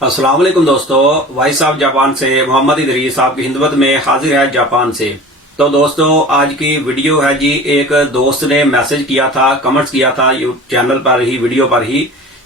अस्सलाम वालेकुम दोस्तों, भाई साहब जापान से मोहम्मद इदरीस आपकी खिदमत में हाजिर है जापान से। तो दोस्तों आज की वीडियो है जी, एक दोस्त ने मैसेज किया था, कमेंट्स किया था चैनल पर ही, वीडियो पर ही,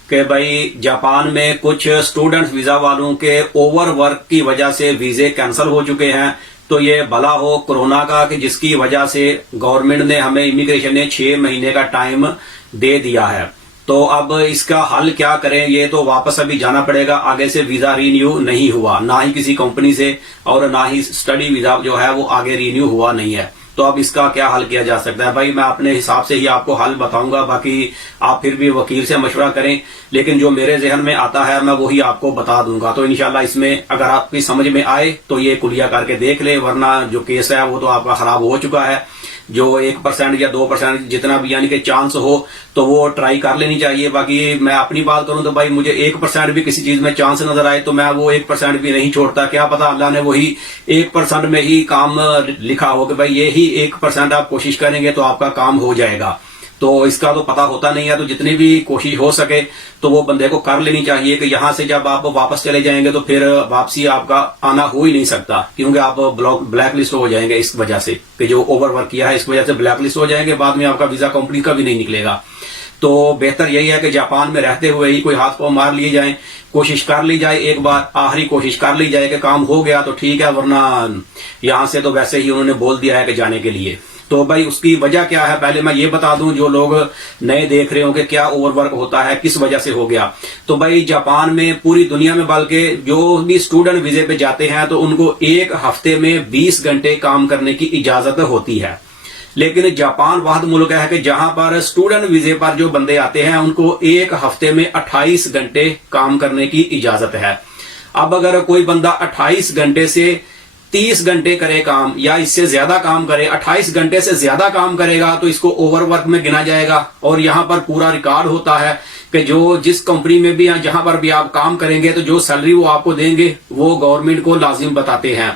कि भाई जापान में कुछ स्टूडेंट्स वीजा वालों के ओवर वर्क की वजह से वीजे कैंसिल हो चुके हैं। तो ये भला हो कोरोना का कि जिसकी वजह से गवर्नमेंट ने हमें, इमिग्रेशन ने 6 महीने का टाइम दे दिया है। तो अब इसका हल क्या करें? ये तो वापस अभी जाना पड़ेगा, आगे से वीजा रिन्यू नहीं हुआ, ना ही किसी कंपनी से, और ना ही स्टडी वीजा जो है वो आगे रिन्यू हुआ नहीं है। तो अब इसका क्या हल किया जा सकता है? भाई मैं अपने हिसाब से ही आपको हल बताऊंगा, बाकी आप फिर भी वकील से मशवरा करें, लेकिन जो मेरे जहन में आता है मैं वही आपको बता दूंगा। तो इंशाल्लाह इसमें अगर आपकी समझ में आए तो ये कुलिया करके देख ले, वरना जो केस है वो तो आपका खराब हो चुका है। जो 1% या 2% जितना भी यानी कि चांस हो तो वो ट्राई कर लेनी चाहिए। बाकी मैं अपनी बात करूं तो भाई मुझे 1% भी किसी चीज में चांस नजर आए तो मैं वो 1% भी नहीं छोड़ता। क्या पता अल्लाह ने वही 1% में ही काम लिखा हो कि भाई ये ही 1% आप कोशिश करेंगे तो आपका काम हो जाएगा। तो इसका तो पता होता नहीं है, तो जितनी भी कोशिश हो सके तो वो बंदे को कर लेनी चाहिए कि यहां से जब आप वापस चले जाएंगे तो फिर वापसी आपका आना हो ही नहीं सकता, क्योंकि आप ब्लैक लिस्ट हो जाएंगे इस वजह से कि जो ओवर वर्क किया है, इस वजह से ब्लैक लिस्ट हो जाएंगे। बाद में आपका वीजा कंपनी का भी नहीं निकलेगा। तो बेहतर यही है कि जापान में रहते हुए ही कोई हाथ पांव मार लिए जाए, कोशिश कर ली जाए, एक बार आखिरी कोशिश कर ली जाए कि काम हो गया तो ठीक है, वरना यहां से तो वैसे ही उन्होंने बोल दिया है कि जाने के लिए। तो भाई उसकी वजह क्या है, पहले मैं ये बता दूं, जो लोग नए देख रहे हो कि क्या ओवरवर्क होता है, किस वजह से हो गया। तो भाई जापान में, पूरी दुनिया में, बल्कि जो भी स्टूडेंट वीजे पे जाते हैं तो उनको एक हफ्ते में 20 घंटे काम करने की इजाजत होती है। लेकिन जापान वाहद मुल्क है कि जहां पर स्टूडेंट वीजे पर जो बंदे आते हैं उनको एक हफ्ते में 28 घंटे काम करने की इजाजत है। अब अगर कोई बंदा 28 घंटे से 30 घंटे करे काम या इससे ज्यादा काम करे, 28 घंटे से ज्यादा काम करेगा तो इसको ओवरवर्क में गिना जाएगा। और यहां पर पूरा रिकॉर्ड होता है कि जो जिस कंपनी में भी या जहां पर भी आप काम करेंगे तो जो सैलरी वो आपको देंगे वो गवर्नमेंट को लाजिम बताते हैं,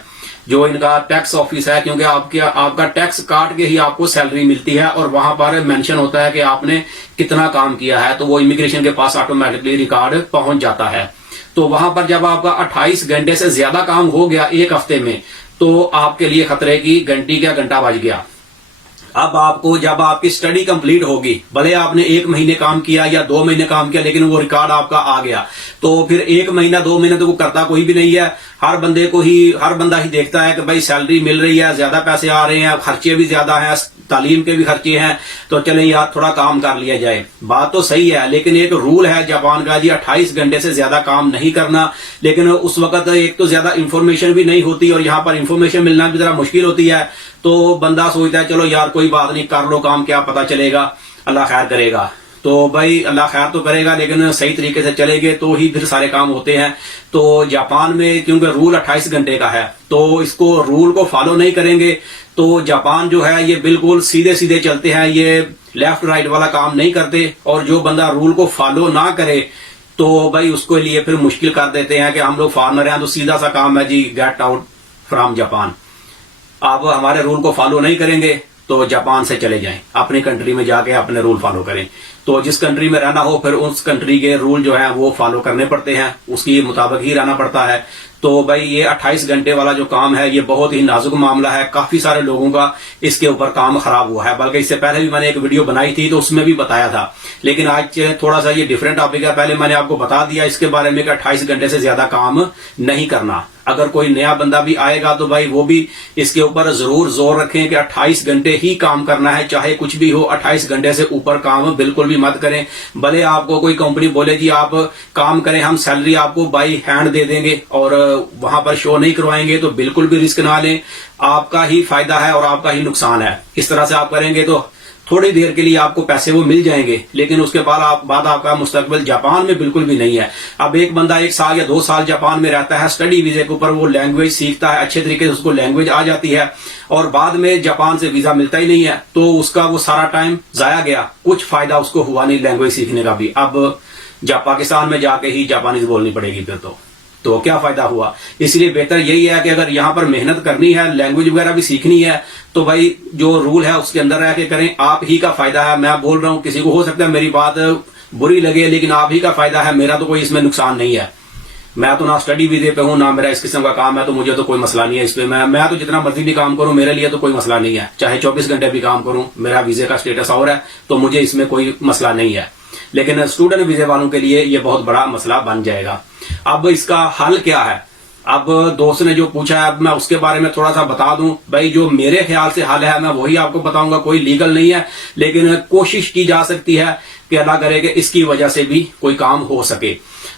जो इनका टैक्स ऑफिस है, क्योंकि आपका टैक्स काट के ही आपको सैलरी मिलती है और वहां पर मेंशन होता है कि आपने कितना काम किया है। तो वो इमिग्रेशन के पास ऑटोमेटिकली रिकॉर्ड पहुंच जाता है। तो वहां पर जब आपका 28 घंटे से ज्यादा काम हो गया एक हफ्ते में तो आपके लिए खतरे की घंटी का घंटा बज गया। अब आपको, जब आपकी स्टडी कंप्लीट होगी, भले आपने 1 महीने काम किया या 2 महीने काम किया, लेकिन वो रिकॉर्ड आपका आ गया, तो फिर 1 महीना 2 महीने तो वो करता कोई भी नहीं है। हर बंदा ही देखता है कि भाई सैलरी मिल रही है, ज्यादा पैसे आ रहे हैं, खर्चे भी ज्यादा हैं, तालीम के भी खर्चे हैं, तो चले यार थोड़ा काम कर लिया जाए। बात तो सही है, लेकिन एक रूल है जापान का जी, 28 घंटे से ज्यादा काम नहीं करना। लेकिन उस वक्त एक तो ज्यादा इंफॉर्मेशन भी नहीं होती और यहाँ पर इंफॉर्मेशन मिलना भी जरा मुश्किल होती है। तो बंदा सोचता है चलो यार कोई बात नहीं, कर लो काम, क्या पता चलेगा, अल्लाह खैर करेगा। तो भाई अल्लाह खैर तो करेगा, लेकिन सही तरीके से चलेंगे तो ही फिर सारे काम होते हैं। तो जापान में क्योंकि रूल 28 घंटे का है, तो इसको रूल को फॉलो नहीं करेंगे तो जापान जो है ये बिल्कुल सीधे सीधे चलते हैं, ये लेफ्ट राइट वाला काम नहीं करते। और जो बंदा रूल को फॉलो ना करे तो भाई उसके लिए फिर मुश्किल कर देते हैं कि हम लोग फॉरनर हैं तो सीधा सा काम है जी, गेट आउट फ्रॉम जापान। आप हमारे रूल को फॉलो नहीं करेंगे तो जापान से चले जाएं, अपनी कंट्री में जाके अपने रूल फॉलो करें। तो जिस कंट्री में रहना हो फिर उस कंट्री के रूल जो है वो फॉलो करने पड़ते हैं, उसकी मुताबिक ही रहना पड़ता है। तो भाई ये 28 घंटे वाला जो काम है ये बहुत ही नाजुक मामला है, काफी सारे लोगों का इसके ऊपर काम खराब हुआ है। बल्कि इससे पहले भी मैंने एक वीडियो बनाई थी तो उसमें भी बताया था, लेकिन आज थोड़ा सा ये डिफरेंट टॉपिक है। पहले मैंने आपको बता दिया इसके बारे में कि 28 घंटे से ज्यादा काम नहीं करना। अगर कोई नया बंदा भी आएगा तो भाई वो भी इसके ऊपर जरूर जोर रखें कि 28 घंटे ही काम करना है, चाहे कुछ भी हो। 28 घंटे से ऊपर काम बिल्कुल भी मत करें। भले आपको कोई कंपनी बोले जी आप काम करें, हम सैलरी आपको बाई हैंड दे देंगे और वहां पर शो नहीं करवाएंगे, तो बिल्कुल भी रिस्क ना लें। आपका ही फायदा है और आपका ही नुकसान है। इस तरह से आप करेंगे तो थोड़ी देर के लिए आपको पैसे वो मिल जाएंगे, लेकिन उसके बाद आपका मुस्तकबिल जापान में बिल्कुल भी नहीं है। अब एक बंदा 1 साल या 2 साल जापान में रहता है स्टडी वीजे के ऊपर, वो लैंग्वेज सीखता है, अच्छे तरीके से उसको लैंग्वेज आ जाती है और बाद में जापान से वीजा मिलता ही नहीं है, तो उसका वो सारा टाइम जाया गया, कुछ फायदा उसको हुआ नहीं लैंग्वेज सीखने का भी। अब पाकिस्तान में जाके ही जापानीज बोलनी पड़ेगी फिर तो क्या फायदा हुआ। इसलिए बेहतर यही है कि अगर यहाँ पर मेहनत करनी है, लैंग्वेज वगैरह भी सीखनी है, तो भाई जो रूल है उसके अंदर रह के करें, आप ही का फायदा है। मैं बोल रहा हूँ, किसी को हो सकता है मेरी बात बुरी लगे, लेकिन आप ही का फायदा है, मेरा तो कोई इसमें नुकसान नहीं है। मैं तो ना स्टडी वीजे पे हूं, ना मेरा इस किस्म का काम है, तो मुझे तो कोई मसला नहीं है इस पे। मैं तो जितना मर्जी भी काम करूं मेरे लिए तो कोई मसला नहीं है, चाहे 24 घंटे भी काम करूं, मेरा वीजे का स्टेटस और है, तो मुझे इसमें कोई मसला नहीं है। लेकिन स्टूडेंट वीजे वालों के लिए ये बहुत बड़ा मसला बन जाएगा। अब इसका हल क्या है? अब दोस्त ने जो पूछा है, अब मैं उसके बारे में थोड़ा सा बता दूं। भाई जो मेरे ख्याल से हल है मैं वही आपको बताऊंगा, कोई लीगल नहीं है, लेकिन कोशिश की जा सकती है कि अल्लाह करे कि इसकी वजह से भी कोई काम हो सके।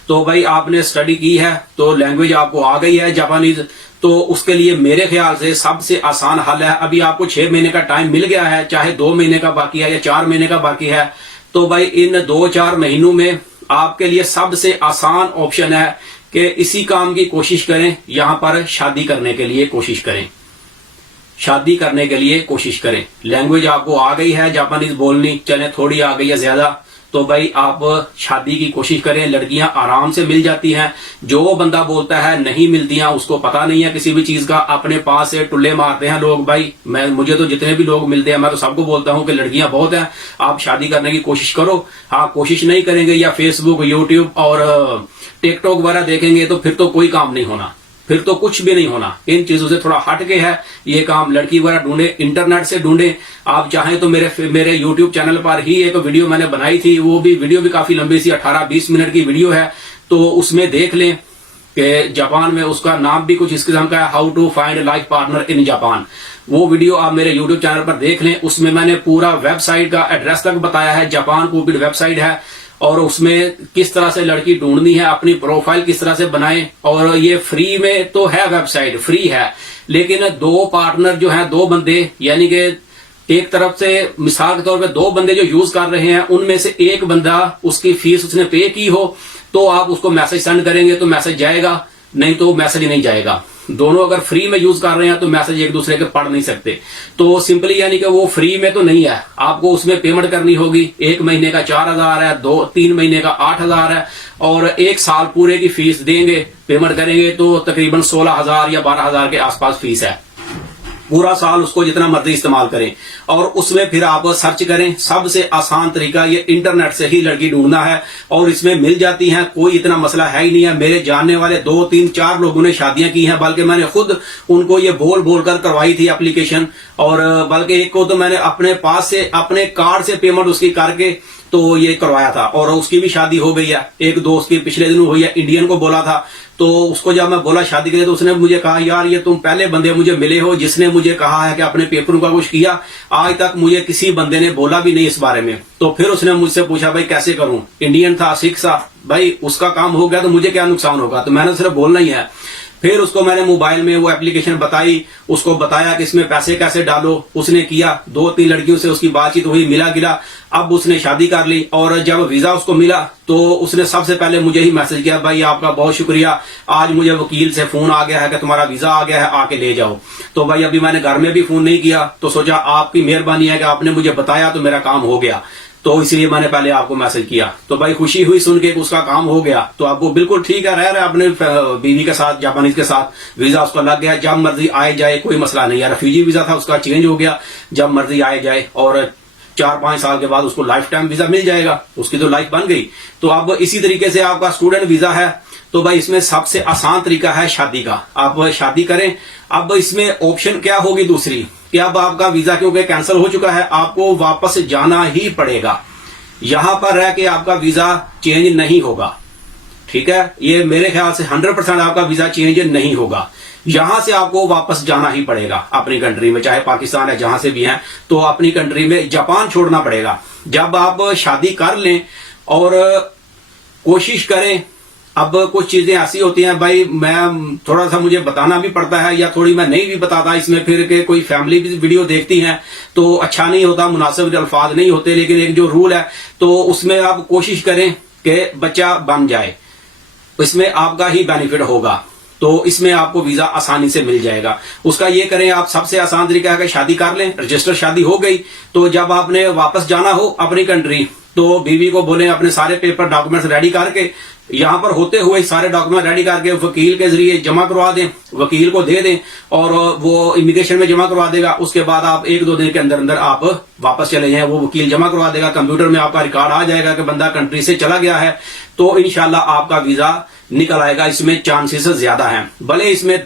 तो भाई आपने स्टडी की है तो लैंग्वेज आपको आ गई है जापानीज, तो उसके लिए मेरे ख्याल से सबसे आसान हल है, अभी आपको 6 महीने का टाइम मिल गया है, चाहे 2 महीने का बाकी है या 4 महीने का बाकी है, तो भाई इन 2-4 महीनों में आपके लिए सबसे आसान ऑप्शन है कि इसी काम की कोशिश करें, यहां पर शादी करने के लिए कोशिश करें, शादी करने के लिए कोशिश करें। लैंग्वेज आपको आ गई है जापानीज बोलनी, चले थोड़ी आ गई है ज्यादा, तो भाई आप शादी की कोशिश करें। लड़कियां आराम से मिल जाती हैं, जो बंदा बोलता है नहीं मिलतियां उसको पता नहीं है किसी भी चीज का, अपने पास से टुल्ले मारते हैं लोग। भाई मुझे तो जितने भी लोग मिलते हैं मैं तो सबको बोलता हूं कि लड़कियां बहुत हैं, आप शादी करने की कोशिश करो। हाँ, कोशिश नहीं करेंगे या फेसबुक, यूट्यूब और टिकटॉक वगैरह देखेंगे तो फिर तो कोई काम नहीं होना, फिर तो कुछ भी नहीं होना। इन चीजों से थोड़ा हट के है ये काम, लड़की वगैरह ढूंढे, इंटरनेट से ढूंढे। आप चाहें तो मेरे यूट्यूब चैनल पर ही एक वीडियो मैंने बनाई थी, वो भी वीडियो भी काफी लंबी सी 18-20 मिनट की वीडियो है, तो उसमें देख लें कि जापान में उसका नाम भी कुछ इस किस्म का है, how to find life partner in Japan. वो वीडियो आप मेरे यूट्यूब चैनल पर देख लें, उसमें मैंने पूरा वेबसाइट का एड्रेस तक बताया है, जापान कूपिड वेबसाइट है, और उसमें किस तरह से लड़की ढूंढनी है, अपनी प्रोफाइल किस तरह से बनाएं। और ये फ्री में तो है, वेबसाइट फ्री है, लेकिन 2 पार्टनर जो है, 2 बंदे, यानी कि एक तरफ से मिसाल के तौर पे 2 बंदे जो यूज कर रहे हैं, उनमें से एक बंदा उसकी फीस उसने पे की हो तो आप उसको मैसेज सेंड करेंगे तो मैसेज जाएगा, नहीं तो मैसेज नहीं जाएगा। दोनों अगर फ्री में यूज कर रहे हैं तो मैसेज एक दूसरे के पढ़ नहीं सकते। तो सिंपली यानी कि वो फ्री में तो नहीं है, आपको उसमें पेमेंट करनी होगी। 1 महीने का 4000 है, 2-3 महीने का 8000 है, और 1 साल पूरे की फीस देंगे, पेमेंट करेंगे तो तकरीबन 16000 या 12000 के आसपास फीस है। पूरा साल उसको जितना मर्जी इस्तेमाल करें, और उसमें फिर आप सर्च करें। सबसे आसान तरीका ये इंटरनेट से ही लड़की ढूंढना है, और इसमें मिल जाती हैं, कोई इतना मसला है ही नहीं है। मेरे जानने वाले 2-3-4 लोगों ने शादियां की हैं, बल्कि मैंने खुद उनको ये बोल कर करवाई थी एप्लीकेशन, और बल्कि एक को तो मैंने अपने पास से अपने कार्ड से पेमेंट उसकी करके तो ये करवाया था, और उसकी भी शादी हो गई है। एक दोस्त की पिछले दिनों हुई है, इंडियन को बोला था, तो उसको जब मैं बोला शादी के लिए तो उसने मुझे कहा, यार ये तुम पहले बंदे मुझे मिले हो जिसने मुझे कहा है कि अपने पेपरों का कुछ किया, आज तक मुझे किसी बंदे ने बोला भी नहीं इस बारे में। तो फिर उसने मुझसे पूछा, भाई कैसे करूं, इंडियन था, सिख था, भाई उसका काम हो गया तो मुझे क्या नुकसान होगा, तो मैंने सिर्फ बोलना ही है। फिर उसको मैंने मोबाइल में वो एप्लीकेशन बताई, उसको बताया कि इसमें पैसे कैसे डालो, उसने किया। 2-3 लड़कियों से उसकी बातचीत हुई, मिला गिला, अब उसने शादी कर ली। और जब वीजा उसको मिला तो उसने सबसे पहले मुझे ही मैसेज किया, भाई आपका बहुत शुक्रिया, आज मुझे वकील से फोन आ गया है कि तुम्हारा वीजा आ गया है, आके ले जाओ। तो भाई अभी मैंने घर में भी फोन नहीं किया, तो सोचा आपकी मेहरबानी है कि आपने मुझे बताया तो मेरा काम हो गया, तो इसलिए मैंने पहले आपको मैसेज किया। तो भाई खुशी हुई सुन के उसका काम हो गया, तो अब वो बिल्कुल ठीक है, रह रहा है अपने बीवी के साथ, जापानीज के साथ, वीजा उसका लग गया, जब मर्जी आए जाए, कोई मसला नहीं है। रेफ्यूजी वीजा था उसका, चेंज हो गया, जब मर्जी आए जाए, और 4-5 साल के बाद उसको लाइफ टाइम वीजा मिल जाएगा, उसकी तो लाइफ बन गई। तो अब इसी तरीके से आपका स्टूडेंट वीजा है, तो भाई इसमें सबसे आसान तरीका है शादी का, आप शादी करें। अब इसमें ऑप्शन क्या होगी दूसरी, कि अब आपका वीजा क्योंकि कैंसिल हो चुका है, आपको वापस जाना ही पड़ेगा, यहां पर रह के आपका वीजा चेंज नहीं होगा। ठीक है, ये मेरे ख्याल से 100% आपका वीजा चेंज नहीं होगा, यहां से आपको वापस जाना ही पड़ेगा अपनी कंट्री में, चाहे पाकिस्तान है जहां से भी हैं, तो अपनी कंट्री में जापान छोड़ना पड़ेगा। जब आप शादी कर लें और कोशिश करें, अब कुछ चीजें ऐसी होती हैं भाई, मैं थोड़ा सा मुझे बताना भी पड़ता है, या थोड़ी मैं नहीं भी बताता इसमें, फिर के कोई फैमिली भी वीडियो देखती हैं तो अच्छा नहीं होता, मुनासिब अल्फाज नहीं होते। लेकिन एक जो रूल है तो उसमें आप कोशिश करें कि बच्चा बन जाए, इसमें आपका ही बेनिफिट होगा, तो इसमें आपको वीजा आसानी से मिल जाएगा। उसका ये करें आप, सबसे आसान तरीका है कि शादी कर लें, रजिस्टर शादी हो गई, तो जब आपने वापस जाना हो अपनी कंट्री तो बीवी को बोले अपने सारे पेपर डॉक्यूमेंट्स रेडी करके, यहां पर होते हुए सारे डॉक्यूमेंट रेडी करके वकील के जरिए जमा करवा दें, वकील को दे दें और वो इमिग्रेशन में जमा करवा देगा। उसके बाद आप 1-2 दिन के अंदर अंदर आप वापस चले जाएं, वो वकील जमा करवा देगा, कंप्यूटर में आपका रिकॉर्ड आ जाएगा कि बंदा कंट्री से चला गया है, तो इंशाल्लाह आपका वीजा निकल आएगा, इसमें चांसेस ज्यादा हैं। भले इसमें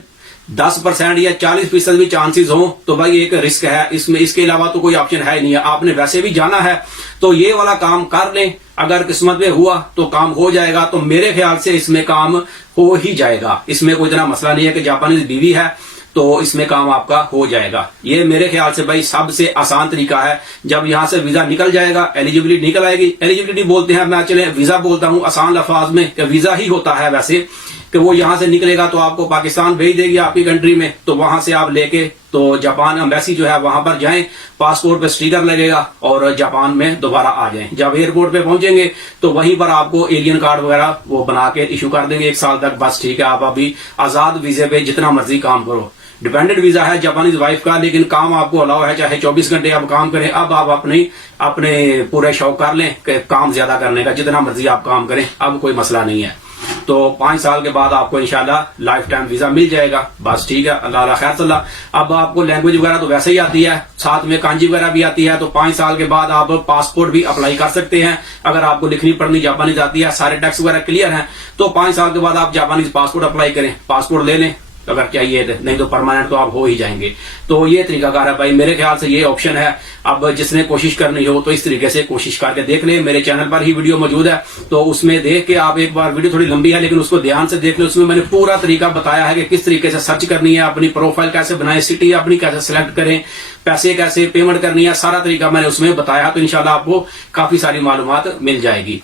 10% या 40% भी चांसेस हो तो भाई एक रिस्क है इसमें, इसके अलावा तो कोई ऑप्शन है नहीं है। आपने वैसे भी जाना है तो ये वाला काम कर लें, अगर किस्मत में हुआ तो काम हो जाएगा। तो मेरे ख्याल से इसमें काम हो ही जाएगा, इसमें कोई इतना मसला नहीं है कि जापानीज बीवी है तो इसमें काम आपका हो जाएगा। ये मेरे ख्याल से भाई सबसे आसान तरीका है। जब यहां से वीजा निकल जाएगा, एलिजिबिलिटी निकल आएगी, एलिजिबिलिटी बोलते हैं, मैं चले वीजा बोलता हूं आसान लफ्ज में कि वीजा ही होता है वैसे, कि वो यहां से निकलेगा तो आपको पाकिस्तान भेज देगी आपकी कंट्री में, तो वहां से आप लेके तो जापान एम्बेसी जो है वहां पर जाएं, पासपोर्ट पे स्टिकर लगेगा और जापान में दोबारा आ जाएं। जब एयरपोर्ट पे पहुंचेंगे तो वहीं पर आपको एलियन कार्ड वगैरह वो बना के इशू कर देंगे 1 साल तक, बस ठीक है। आप अभी आजाद वीजे पे जितना मर्जी काम करो। डिपेंडेंट वीजा है जापानीज वाइफ का, लेकिन काम आपको अलाउ है, चाहे 24 घंटे आप काम करें। अब आप अपने पूरे शौक कर लें कि काम ज्यादा करने का, जितना मर्जी आप काम करें, अब कोई मसला नहीं है। तो 5 साल के बाद आपको इंशाल्लाह लाइफ टाइम वीजा मिल जाएगा, बस ठीक है। अल्लाह खैर सल्लाह। अब आपको लैंग्वेज वगैरह तो वैसे ही आती है, साथ में कांजी वगैरह भी आती है, तो 5 साल के बाद आप पासपोर्ट भी अप्लाई कर सकते हैं। अगर आपको लिखनी पढ़नी जापानीज आती है, सारे टैक्स वगैरह क्लियर हैं, तो 5 साल के बाद आप जापानीज पासपोर्ट अप्लाई करें, पासपोर्ट ले लें अगर चाहिए, नहीं तो परमानेंट तो आप हो ही जाएंगे। तो ये तरीकाकार है भाई, मेरे ख्याल से ये ऑप्शन है। अब जिसने कोशिश करनी हो तो इस तरीके से कोशिश करके देख ले। मेरे चैनल पर ही वीडियो मौजूद है, तो उसमें देख के आप एक बार, वीडियो थोड़ी लंबी है लेकिन उसको ध्यान से देख ले। उसमें मैंने पूरा तरीका बताया है कि किस तरीके से सर्च करनी है, अपनी प्रोफाइल कैसे बनाए, सिटी अपनी कैसे सिलेक्ट करें, पैसे कैसे पेमेंट करनी है, सारा तरीका मैंने उसमें बताया। तो इंशाल्लाह आपको काफी सारी मालूमात मिल जाएगी।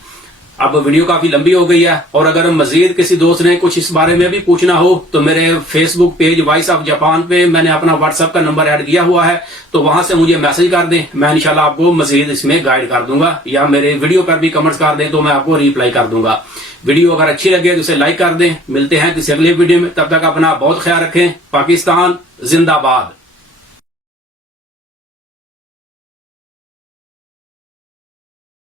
अब वीडियो काफी लंबी हो गई है, और अगर मजीद किसी दोस्त ने कुछ इस बारे में भी पूछना हो तो मेरे Facebook page voice of Japan पे मैंने अपना व्हाट्सएप का नंबर ऐड किया हुआ है, तो वहां से मुझे मैसेज कर दें, मैं इंशाल्लाह आपको मजीद इसमें गाइड कर दूंगा, या मेरे वीडियो पर भी कमेंट्स कर दें तो मैं आपको रिप्लाई कर दूंगा। वीडियो अगर अच्छी लगे तो इसे लाइक कर दें। मिलते हैं किसी अगले वीडियो में, तब तक अपना बहुत ख्याल रखें। पाकिस्तान जिंदाबाद।